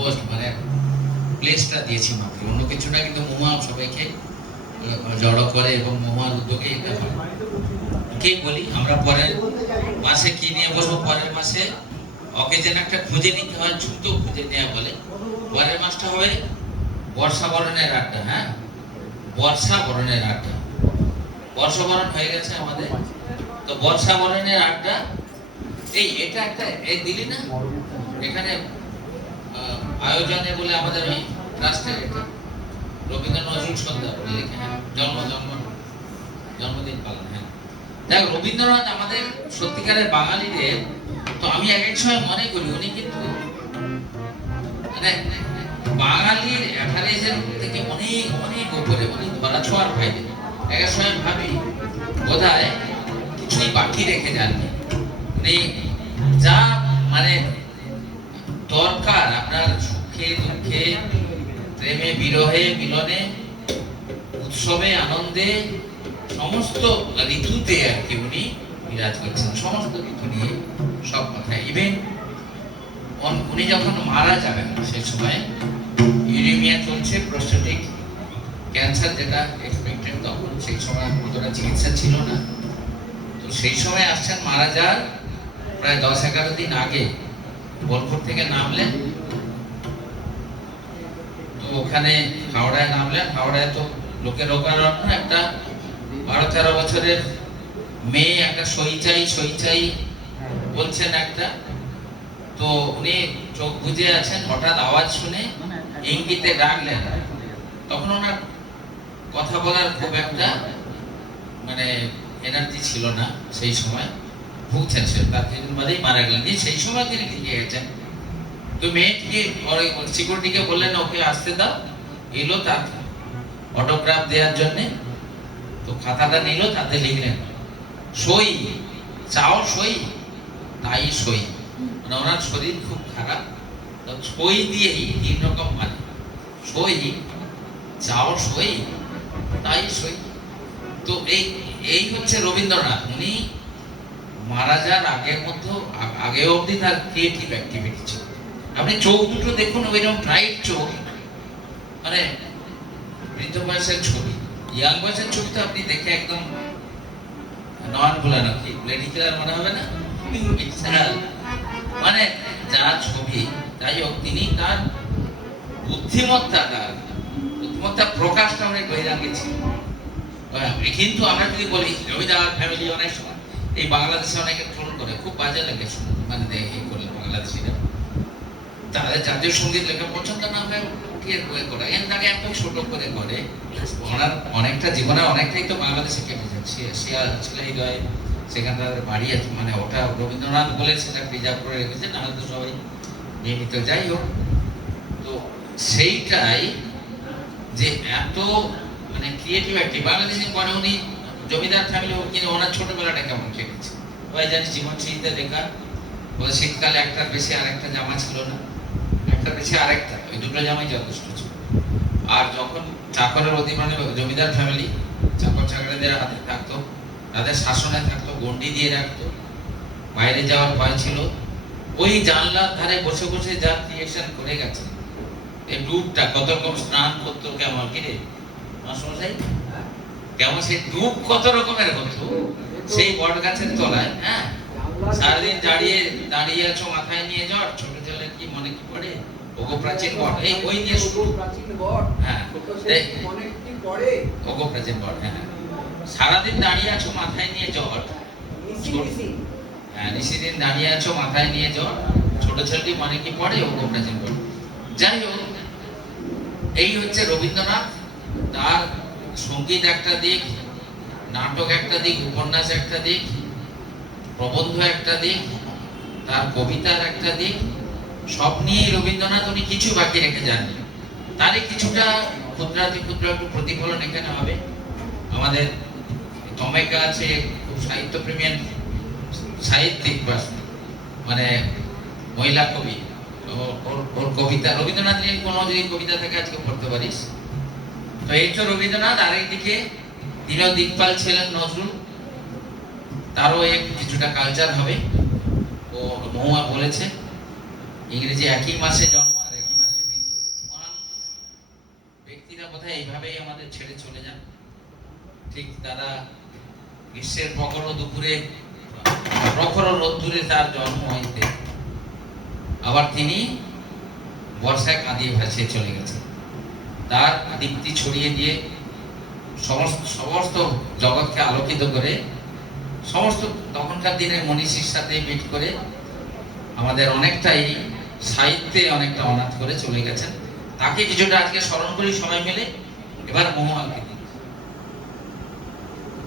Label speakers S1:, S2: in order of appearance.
S1: Post মানে প্লেসটা দিয়েছি মাত্র। অন্য কিছু না, কিন্তু মোমা সবাইকে জড়ো করে এবং মহুয়ার উদ্যোগে কে বলি? আমরা পরের মাসে কি নিয়ে বলব পরের মাসে অকেজেন একটা খুঁজে নিতে হয় ছুতো খুঁজে নেওয়া বলে। পরের মাসটা হবে বর্ষা বরণের আড্ডা হ্যাঁ? বর্ষা বরণের আড্ডা। বর্ষা বরণ হয়ে গেছে আমাদের। তো বর্ষা বরণের আড্ডা, এই এটা একটা, এই দিলি না? এখানে আয়োজনে বলে আমাদের ওই ট্রাস্টের এটা। রবীন্দ্র নজরুল সন্ধ্যা বলে লিখে, হ্যাঁ জন্ম জন্ম জন্মদিন পালন হ্যাঁ। দেখ রবীন্দ্রনাথ আমাদের সত্যিকারের বাঙালিদের তো আমি এক এক সময় মনে করি উনি কিন্তু মানে বাঙালির অ্যাভারেজের থেকে অনেক অনেক উপরে উনি ধরা ছোঁয়ার বাইরে। এক এক সময় ভাবি বোধহয় কিছুই বাকি রেখে যাননি। উনি যা মানে দরকার সুখে দুঃখে প্রেমে, বিরহে, মিলনে, উৎসবে, আনন্দে, সমস্ত ঋতুতে আর কি উনি বিরাজ করছেন। সমস্ত ঋতু নিয়ে সব কথা ইভেন উনি যখন মারা যাবেন সেই সময়, ইউরিমিয়া চলছে প্রস্টেটিক ক্যান্সার যেটা এক্সপেক্টেড তখন সেই সময় কতটা চিকিৎসা ছিল না। তো সেই সময় আসছেন মারা যাওয়ার প্রায় দশ এগারো দিন আগে। বোলপুর থেকে নামলেন। ওখানে হাওড়ায় নামলেন, হাওড়ায় তো লোকের অকারণ্য একটা বারো তেরো বছরের মেয়ে, একটা সই চাই সই চাই বলছেন একটা। তো উনি চোখ বুজে আছেন, হঠাৎ আওয়াজ শুনে ইঙ্গিতে ডাকলেন তখন ওনার কথা বলার খুব একটা মানে এনার্জি ছিল না সেই সময়। ভুগছেন সে, তার কিছুদিন বাদেই মারা গেলেন। সেই সময় তিনি ঠিকে গেছেন তো মেয়েটিকে সিকিউরিটিকে বললেন ওকে আসতে দাও। এলো তার অটোগ্রাফ দেওয়ার জন্যে। তো খাতাটা নিল, তাতে লিখলেন, সই, চাও সই, তাই সই। মানে ওনার শরীর খুব খারাপ। তো সই দিয়েই তিন রকম মানে সই, চাও সই, তাই সই। তো এই এই হচ্ছে রবীন্দ্রনাথ। উনি মারা যাওয়ার আগের মধ্যে আ- আগে অবধি তার ক্রিয়েটিভ অ্যাক্টিভিটি ছিল। আপনি চোখ দুটো দেখুন ওইরকম ব্রাইট চোখ। মানে বৃদ্ধ বয়সের ছবি। ইয়াং বয়সের ছবি তো আপনি দেখে একদম নয়ন ভোলা নাকি লেডি কিলার মনে হবে না? মানে যার ছবি হোক তিনি তার বুদ্ধিমত্তা তার বুদ্ধিমত্তা প্রকাশটা অনেক বহিরাঙ্গে ছিল। হ্যাঁ, কিন্তু আমরা যদি বলি রবিদার ফ্যামিলি অনেক সময় এই বাংলাদেশে অনেকে ট্রোল করে খুব বাজে লাগে মানে দে- এই করলে বাংলাদেশিরা। তাদের জাতীয় সংগীত লেখা পছন্দ না হয় কে করে করে। এর আগে এত ছোট করে করে, ওনার অনেকটা জীবনে অনেকটাই তো বাংলাদেশে কেটে যাচ্ছে। শিয়া ছিলাই গায়ে সেখানে তাদের বাড়ি আছে মানে ওটা রবীন্দ্রনাথ বলে সেটা প্রিজার্ভ করে রেখেছে না হয়তো সবাই নিয়মিত যাই হোক। তো সেইটাই যে এত মানে ক্রিয়েটিভ অ্যাক্টিভ বাংলাদেশে মানে উনি জমিদার ফ্যামিলি কিন্তু ওনার ছোটবেলাটা কেমন কেটেছে? ওই জানি জীবন শহীদের লেখা বলে শীতকালে একটার বেশি আর একটা জামা ছিল না। একটা বেশি, আরেকটা। ওই দুটো জামাই যথেষ্ট ছিল। আর যখন চাকরের অধীন মানে জমিদার ফ্যামিলি চাকর চাকরিদের হাতে থাকতো, তাদের শাসনে থাকতো গন্ডি দিয়ে রাখতো, বাইরে যাওয়ার ভয় ছিল, ওই জানলার ধারে বসে বসে যা ক্রিয়েশন করে গেছে। এই ডুবটা, কত রকম স্নান করতো কেমন কিরে মাসমশাই কেমন সেই ডুব কত রকমের হতো? সেই বট গাছের তলায় হ্যাঁ? সারাদিন দাঁড়িয়ে দাঁড়িয়ে আছো, মাথায় নিয়ে জ্বর ছোট ছেলে কি মনে কি পড়ে ওগো প্রাচীন বট। এই ওই নিয়ে শুরু হ্যাঁ। এই ওগো প্রাচীন বট হ্যাঁ সারাদিন দাঁড়িয়ে আছো মাথায় নিয়ে জ্বর। হ্যাঁ নিশিদিন দাঁড়িয়ে আছো মাথায় নিয়ে জ্বর। ছোট ছেলেটি মনে কি পড়ে ওগো প্রাচীন বট? যাই হোক এই হচ্ছে রবীন্দ্রনাথ। তার সংগীত একটা দিক নাটক একটা দিক উপন্যাস একটা দিক প্রবন্ধ একটা দিক তার কবিতার একটা দিক। সব নিয়ে রবীন্দ্রনাথ উনি কিছু বাকি রেখে যাননি। তারই কিছুটা ক্ষুদ্রাতি ক্ষুদ্র একটু প্রতিফলন এখানে হবে। আমাদের তমেকা আছে, খুব সাহিত্যপ্রেমী সাহিত্যিক বাস মানে মহিলা কবি ওর কবিতা। রবীন্দ্রনাথ নিয়ে কোনো যদি কবিতা থাকে, আজকে পড়তে পারিস। তো এই তো রবীন্দ্রনাথ, আরেকদিকে দীন দিকপাল ছিলেন নজরুল। তারও এক কিছুটা কালচার হবে। ও মহুয়া বলেছে। ইংরেজি একই মাসে জন্ম আর একই মাসে মৃত্যু। মহান ব্যক্তিরা বোধহয় এইভাবেই আমাদের ছেড়ে চলে যান। ঠিক তারা গ্রীষ্মের প্রখর দুপুরে প্রখর রোদ্দুরে তার জন্ম হইতে। আবার তিনি বর্ষায় কাঁদিয়ে ভাসিয়ে চলে গেছে তার দীপ্তি ছড়িয়ে দিয়ে সমস্ত সমস্ত জগৎকে আলোকিত করে সমস্ত তখনকার দিনে মনীষীর সাথে মিট করে আমাদের অনেকটাই সাহিত্যে অনেকটা অনাথ করে চলে গেছেন। তাকে কিছুটা আজকে স্মরণ করি সবাই মিলে এবার মোহ আঙ্কিত